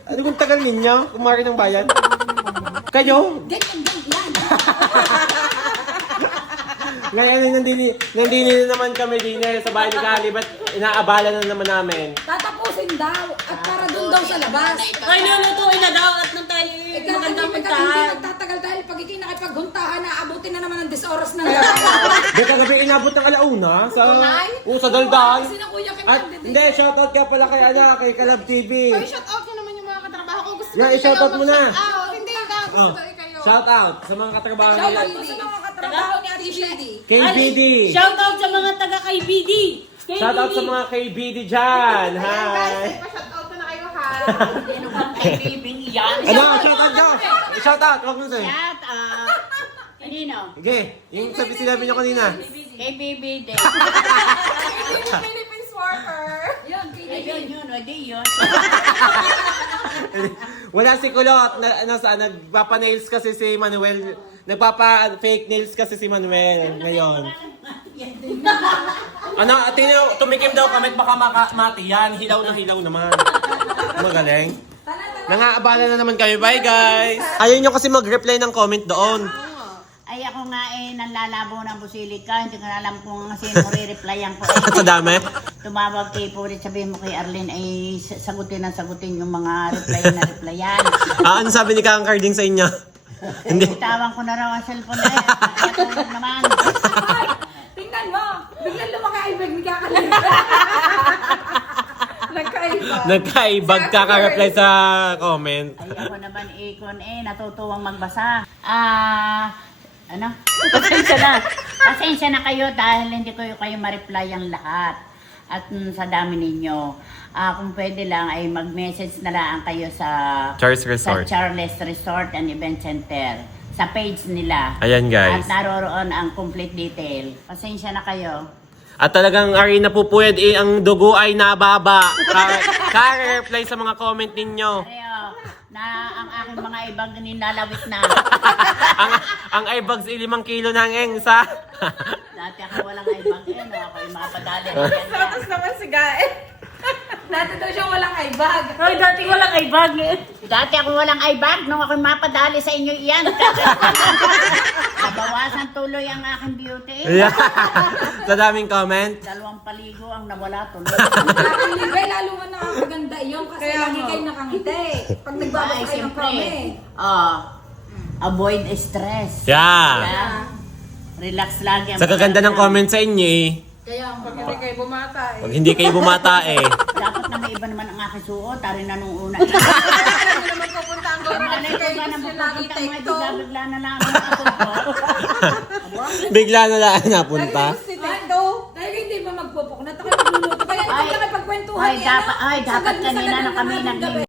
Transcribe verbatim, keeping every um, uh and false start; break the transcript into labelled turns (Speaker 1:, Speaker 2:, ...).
Speaker 1: Ano kung tagal ninyo? Kumari ng bayan? Kayo?
Speaker 2: Ganyan, ganyan.
Speaker 1: Ngayon, nandini, nandini na naman kami din eh, sa bahay ni Kali. Ba't inaabala na naman namin?
Speaker 2: Tatapusin daw. At para doon daw sa labas.
Speaker 3: Ay, lulutuin na daw at nang tayo
Speaker 2: Ikaw, hindi
Speaker 3: magandang
Speaker 2: hindi
Speaker 3: puntahan.
Speaker 2: magtatagal dahil pag ikinakipagguntahan na abutin na naman ng dis oras ng gabi.
Speaker 1: Di kagabi inabot ng alauna sa...
Speaker 2: Tunay?
Speaker 1: Oo, sa Daldan.
Speaker 2: Kasi na kuya kay
Speaker 1: At
Speaker 2: Pagdede.
Speaker 1: hindi, shoutout ka pala kay, ano, kay Kalab T V.
Speaker 4: Ay, shout out nyo naman yung mga katrabaho ko. Gusto
Speaker 1: Yeah,
Speaker 4: ko
Speaker 1: i-shoutout
Speaker 4: kayo
Speaker 1: mo na.
Speaker 4: mag-shout out. Hindi ka. Gusto
Speaker 1: Oh,
Speaker 4: ko kayo.
Speaker 1: shoutout sa mga katrabaho
Speaker 2: Shout
Speaker 1: nila.
Speaker 2: out po sa mga katrabaho ni Ate Shady.
Speaker 1: K B D.
Speaker 3: Shout out sa mga taga kay B D. Kay
Speaker 1: Shoutout
Speaker 3: B D.
Speaker 1: sa mga K B D dyan.
Speaker 4: Ayan guys,
Speaker 1: Hi.
Speaker 4: may pa-shout out ko na kayo ha.
Speaker 3: Ano bang kay Bibing yan?
Speaker 1: Ano, shoutout ka. Shoutout, wag mo sa'yo.
Speaker 3: Shout out. Kanino?
Speaker 1: Okay, yung sabi sinabi niyo kanina.
Speaker 3: Kay B B D.
Speaker 4: Philippines worker.
Speaker 2: Yun, kay
Speaker 3: Ayun, yun, o di yun.
Speaker 1: Wala si Kulot. Na, nasa, nagpapa-nails kasi si Manuel. Nagpapa-fake nails kasi si Manuel ngayon. Ano, tingnan, tumikim daw kami baka maka- mati yan. Hilaw na hilaw naman. Magaling. Nangaabala na naman kami. Bye guys! Ayaw nyo kasi mag-reply ng comment doon.
Speaker 3: Ay, ako nga eh, nanlalabo ng busilik ka. Hindi ko na alam kung sino re-replyan ko. Eh.
Speaker 1: Sa dami.
Speaker 3: Tumawag kay Purit, sabihin mo kay Arlene, ay s- sagutin ang sagutin yung mga reply na replyan.
Speaker 1: Ah, ano sabi ni Kang Carding sa inyo? Hindi.
Speaker 3: Bitawan ko na raw ang cellphone na yan. Kaya tulog naman.
Speaker 2: Ay, tingnan mo. Biglang lumakaibag ni Kakalina. Nagkaiba.
Speaker 1: Nagkaibag ka ka-reply sa comment.
Speaker 3: Ay, ako naman ikon eh, natutuwang magbasa. Ah, ano? Pasensya na. Pasensya na kayo dahil hindi ko kayo ma-reply ang lahat. At mm, sa dami ninyo. Ah, kung pwede lang ay mag-message na lang kayo sa
Speaker 1: Charles Resort.
Speaker 3: Sa Charles Resort and Event Center. Sa page nila.
Speaker 1: Ayan, guys.
Speaker 3: At naroroon ang complete detail. Pasensya na kayo.
Speaker 1: At talagang ari na po pwede, eh, ang dugo ay nababa. Ka- Ka-reply sa mga comment ninyo.
Speaker 3: Pareho, na ang aking mga ibag nilalawit na.
Speaker 1: ang ang iBags limang kilo na ang isa.
Speaker 3: Dati ako walang ibag yun, no? Ako yung mga padali.
Speaker 4: Tapos naman si Gae.
Speaker 2: Dati daw siya walang aibag.
Speaker 3: Hoy, dati walang ibag eh. Dati ako walang ibag nung ako yung mapadali sa inyo iyan. Nabawasan tuloy ang aking beauty.
Speaker 1: Yeah. Sa daming comment.
Speaker 3: Dalawang paligo ang nawala tuloy.
Speaker 2: Kakalina, lalo nga nakakaganda yun kasi
Speaker 4: Kaya
Speaker 2: lagi
Speaker 4: nga.
Speaker 2: kayo nakangiti. Pag nagbabasa
Speaker 3: Ay,
Speaker 2: kayo ng
Speaker 3: siyempre.
Speaker 2: comment.
Speaker 3: Oh, avoid stress.
Speaker 1: Yeah.
Speaker 3: Yeah. Relax lagi. ang
Speaker 1: Sa kaganda ng
Speaker 3: pakiramdam.
Speaker 1: comment sa inyo eh.
Speaker 2: Kaya
Speaker 4: Pag hindi kayo bumata eh.
Speaker 1: Pag hindi kayo bumata eh.
Speaker 3: Dapat na may iba naman ang aking suot. Tari na nung una.
Speaker 4: Alam nyo naman pupunta ang gawin.
Speaker 3: Malay ko
Speaker 4: Kayo
Speaker 3: ba na
Speaker 4: gusto nyo lagi
Speaker 3: mapupunta mga
Speaker 4: TikTok.
Speaker 3: bigla-bigla na lang ang ako.
Speaker 1: Bigla na lang napunta.
Speaker 4: Si TikTok.
Speaker 2: dahil hindi pa magpupok na tayo magluluto. Kaya hindi
Speaker 3: Ay,
Speaker 2: kami pagkwentuhan.
Speaker 3: ay,
Speaker 2: eh,
Speaker 3: dapat,
Speaker 2: ano?
Speaker 3: ay, dapat
Speaker 2: Sagad na
Speaker 3: kanina
Speaker 2: sagad
Speaker 3: na kami
Speaker 2: naman
Speaker 3: nag
Speaker 2: gabi.